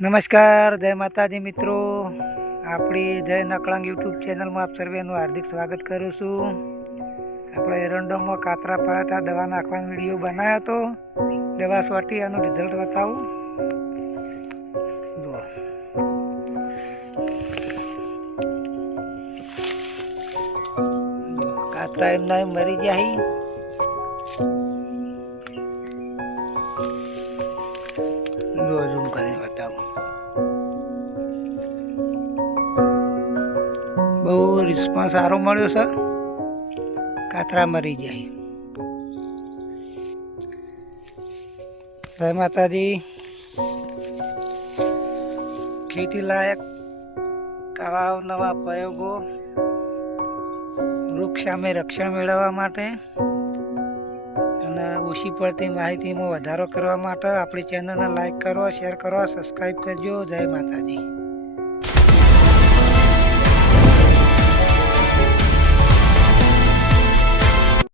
નમસ્કાર, જય માતાજી મિત્રો. આપણી જય નકળંગ યુટ્યુબ ચેનલમાં આપ સર્વેનું હાર્દિક સ્વાગત કરું છું. આપણે એરંડોમાં કાતરા પડ્યા હતા, દવા નાખવાનો વિડીયો બનાવ્યો હતો. દવા છોટી આનું રિઝલ્ટ બતાવું. જુઓ, કાતરા એમના એમ મરી ગયા. ઝૂમ કરીને બતાવું. બહુ રિસ્પોન્સ સારો મળ્યો છે. કાતરા મરી જાય. જય માતાજી. ખેતી લાયક આવા નવા પ્રયોગો વૃક્ષ સામે રક્ષણ મેળવવા માટે અને ઓછી પડતી માહિતીમાં વધારો કરવા માટે આપણી ચેનલને લાઈક કરો, શેર કરો, સબસ્ક્રાઈબ કરજો. જય માતાજી.